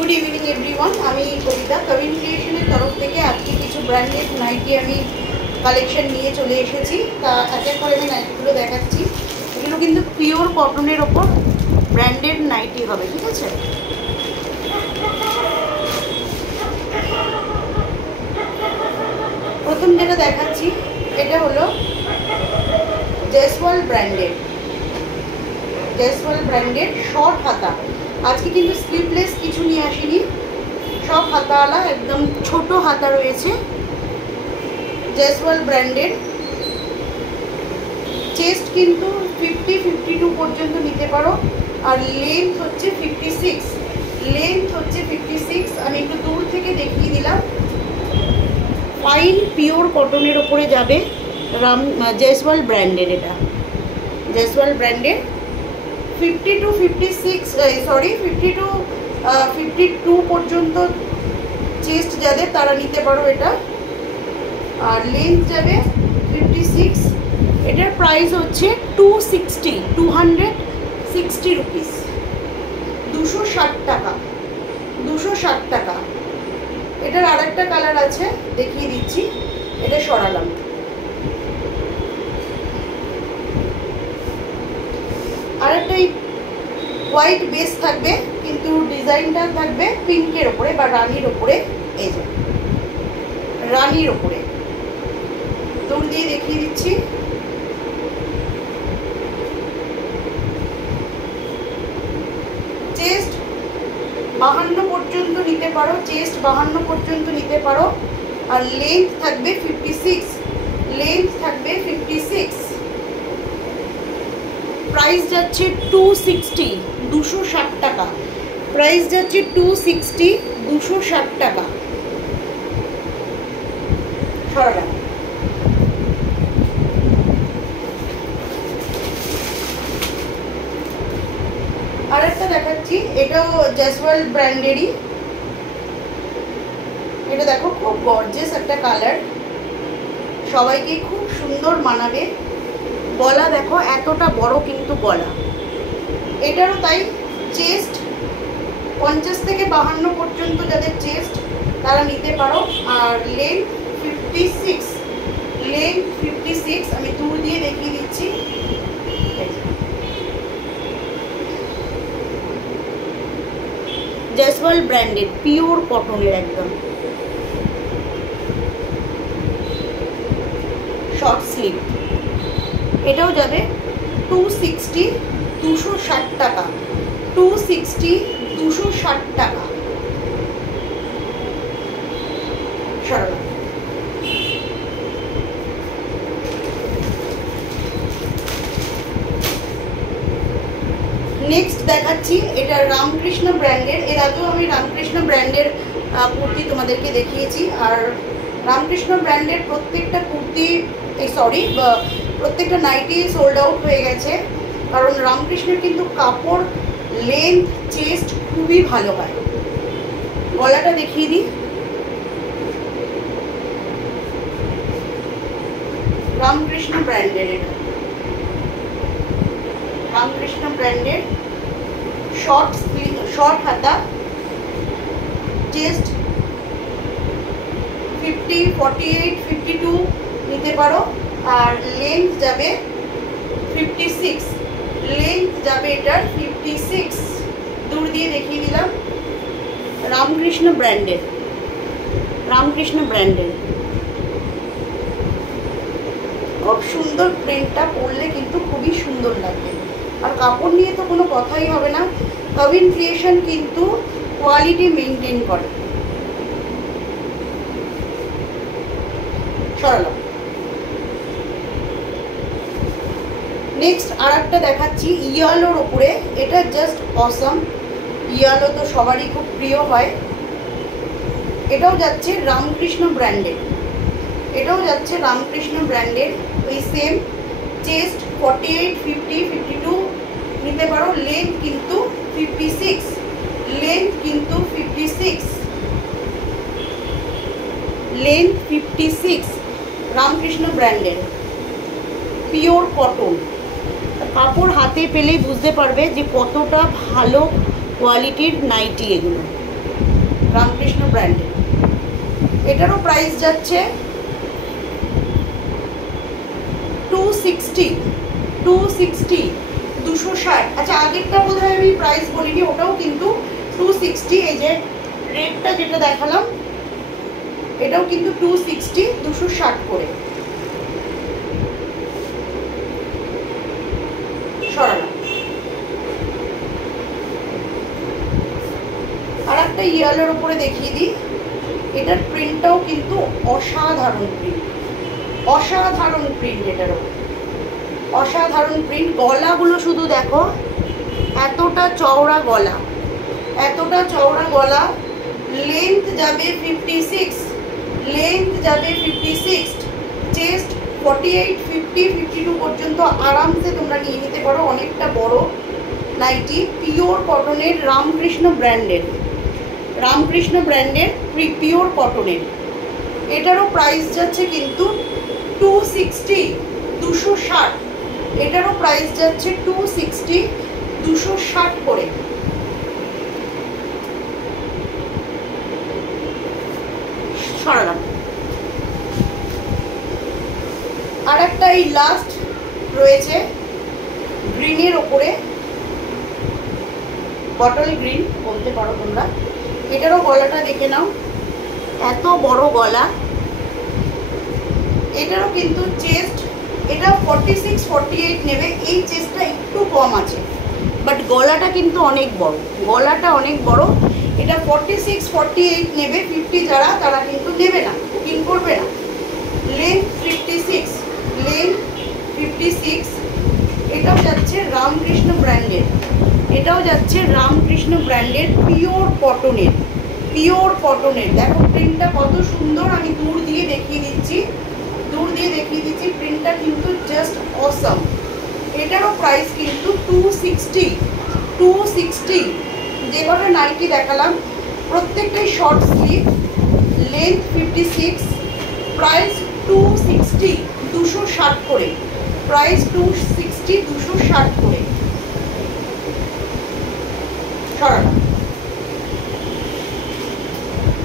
Good evening everyone আমি কবিতা কবিন ক্রিয়েশনের তরফ থেকে আজকে কিছু ব্র্যান্ডেড নাইটি আমি কালেকশন নিয়ে চলে এসেছি। তা এক এক করে আমি নাইটিগুলো দেখাচ্ছি। এগুলো কিন্তু পিওর কটনের ওপর ব্র্যান্ডেড নাইটি হবে, ঠিক আছে। প্রথম যেটা দেখাচ্ছি এটা হলো জেসওয়াল ব্র্যান্ডেড শর্ট হাতা। আজকে কিন্তু স্লিভলেস কিছু নিয়ে আসিনি, সব হাতাওয়ালা, একদম ছোট হাতা রয়েছে। জেসওয়াল ব্র্যান্ডেড, চেস্ট কিন্তু 50-52 পর্যন্ত নিতে পারো, আর লেন্থ হচ্ছে 56। আমি একটু দূর থেকে দেখিয়ে দিলাম। ফাইন পিওর কটনের ওপরে যাবে, জেসওয়াল ব্র্যান্ডের। এটা জেসওয়াল ব্র্যান্ডের 52 পর্যন্ত চেস্ট যাদের তারা নিতে পারো এটা, আর লেন্থ যাবে 56। এটার প্রাইস হচ্ছে 260 রুপিস, 260 টাকা। এটার আর একটা কালার আছে, দেখিয়ে দিচ্ছি। এটা সরালাম। আর একটা হোয়াইট বেস থাকবে, কিন্তু ডিজাইনটা থাকবে পিঙ্কের ওপরে বা রানির ওপরে। এই যে রানির ওপরে দূর দিয়ে দেখিয়ে দিচ্ছি। চেস্ট 52 পর্যন্ত নিতে পারো, আর লেন্থ থাকবে 56। প্রাইস যাচ্ছে 260 টাকা। প্রাইস যাচ্ছে 260 টাকা। সরালাম। আর একটা দেখাচ্ছি, এটাও জেসওয়াল ব্র্যান্ডেরই। এটা দেখো, খুব গর্জিয়াস একটা কালার, সবাইকে খুব সুন্দর মানাবে। গলা দেখো এতটা বড় কিন্তু গলা। এটারও তাই, চেস্ট 50 থেকে 52 পর্যন্ত যাদের চেস্ট তারা নিতে পারো, আর লেন্থ 56। আমি দূর দিয়ে দেখিয়ে দিচ্ছি। জেসওয়াল ব্র্যান্ডেড পিওর কটনের একদম শর্ট স্লিভ। এটাও যাবে 260 টাকা। 260 টাকা। সরল। নেক্সট দেখাচ্ছি, এটা রামকৃষ্ণ ব্র্যান্ডের। এর আগেও আমি রামকৃষ্ণ ব্র্যান্ডের কুর্তি তোমাদেরকে দেখিয়েছি, আর রামকৃষ্ণ ব্র্যান্ডের প্রত্যেকটা কুর্তি প্রত্যেকটা নাইটি সোল্ড আউট হয়ে গেছে, কারণ রামকৃষ্ণের কিন্তু কাপড়, লেন্থ, চেস্ট খুবই ভালো হয়। গলাটা দেখিয়ে দিই। রামকৃষ্ণ ব্র্যান্ডের, এটা রামকৃষ্ণ ব্র্যান্ডের শর্ট হাতা, চেস্ট 50, 48, 52 নিতে পারো, আর লেন্থ যাবে 56। এটার 56। দূর দিয়ে দেখিয়ে দিলাম। রামকৃষ্ণ ব্র্যান্ডের খুব সুন্দর। প্রিন্টটা পরলে কিন্তু খুবই সুন্দর লাগবে, আর কাপড় নিয়ে তো কোনো কথাই হবে না। কবিন ক্রিয়েশন কিন্তু কোয়ালিটি মেনটেন করে। সরলাম। নেক্সট আর একটা দেখাচ্ছি ইয়েলোর ওপরে। এটা জাস্ট অসম। ইয়েলো তো সবারই খুব প্রিয় হয়। এটাও যাচ্ছে রামকৃষ্ণ ব্র্যান্ডের। ওই সেম চেস্ট 48, 50, 52 নিতে পারো। লেন্থ কিন্তু 56। রামকৃষ্ণ ব্র্যান্ডের পিওর কটন। কাপড় হাতে পেলেই বুঝতে পারবে যে কতটা ভালো কোয়ালিটির নাইটি এগুলো। রামকৃষ্ণ ব্র্যান্ডের। এটারও প্রাইস যাচ্ছে 260, 260। আচ্ছা, আগেরটা বোধহয় আমি প্রাইস বলিনি, ওটাও কিন্তু 260। এই যে রেটটা যেটা দেখালাম এটাও কিন্তু 260, 260 করে। সরালাম। আর একটা ইয়ালোর উপরে দেখিয়ে দিই, এটার প্রিন্টটাও কিন্তু অসাধারণ প্রিন্ট, অসাধারণ প্রিন্ট, এটারও অসাধারণ প্রিন্ট। গলাগুলো শুধু দেখো, এতটা চওড়া গলা, এতটা চওড়া গলা। লেন্থ যাবে 56, লেন্থ যাবে 56, চেস্ট 48, 50, 52 পর্যন্ত আরামসে তোমরা নিয়ে নিতে পারো। অনেকটা বড় নাইটি, পিওর কটনের, রামকৃষ্ণ ব্র্যান্ডের, রামকৃষ্ণ ব্র্যান্ডের পিওর কটনের। এটারও প্রাইস যাচ্ছে কিন্তু 260, 260। এটারও প্রাইস যাচ্ছে 260, 260 করে। সরালাম। আর একটা এই লাস্ট রয়েছে গ্রিনের ওপরে, বটল গ্রিন বলতে পারো তোমরা। এটারও গলাটা দেখে নাও, এত বড় গলা। এটারও কিন্তু চেস্ট, এটা 46, 48 নেবে। এই চেস্টটা একটু কম আছে, বাট গলাটা কিন্তু অনেক বড়, গলাটা অনেক বড়। এটা 46, 48 নেবে। 50 যারা, তারা কিন্তু নেবে না, বুকিং করবে না। Length 56, length 56। এটাও যাচ্ছে রামকৃষ্ণ ব্র্যান্ডের, এটাও যাচ্ছে রামকৃষ্ণ ব্র্যান্ডের পিওর কটনের, পিওর কটনের। দেখো প্রিন্টটা কত সুন্দর, আমি দূর দিয়ে দেখিয়ে দিচ্ছি, দূর দিয়ে দেখিয়ে দিচ্ছি। প্রিন্টটা কিন্তু জাস্ট অসাম। এটারও প্রাইস কিন্তু 260, 260। যে কটা নাইটি দেখালাম প্রত্যেকটাই শর্ট স্লিভ, লেন্থ 56, প্রাইস 260, 260 করে। প্রাইস 260, 260 করে। সরানো।